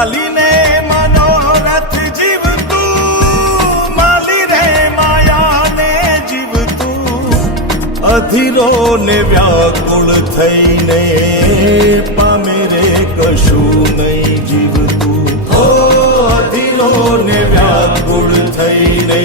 ચાલીને મનોરથ જીવતું, માલી રે માયાને જીવતું, અધીરો ને વ્યાકુળ થઈને પામે રે કશું નહીં જીવતું. અધીરો ને વ્યાકુળ થઈને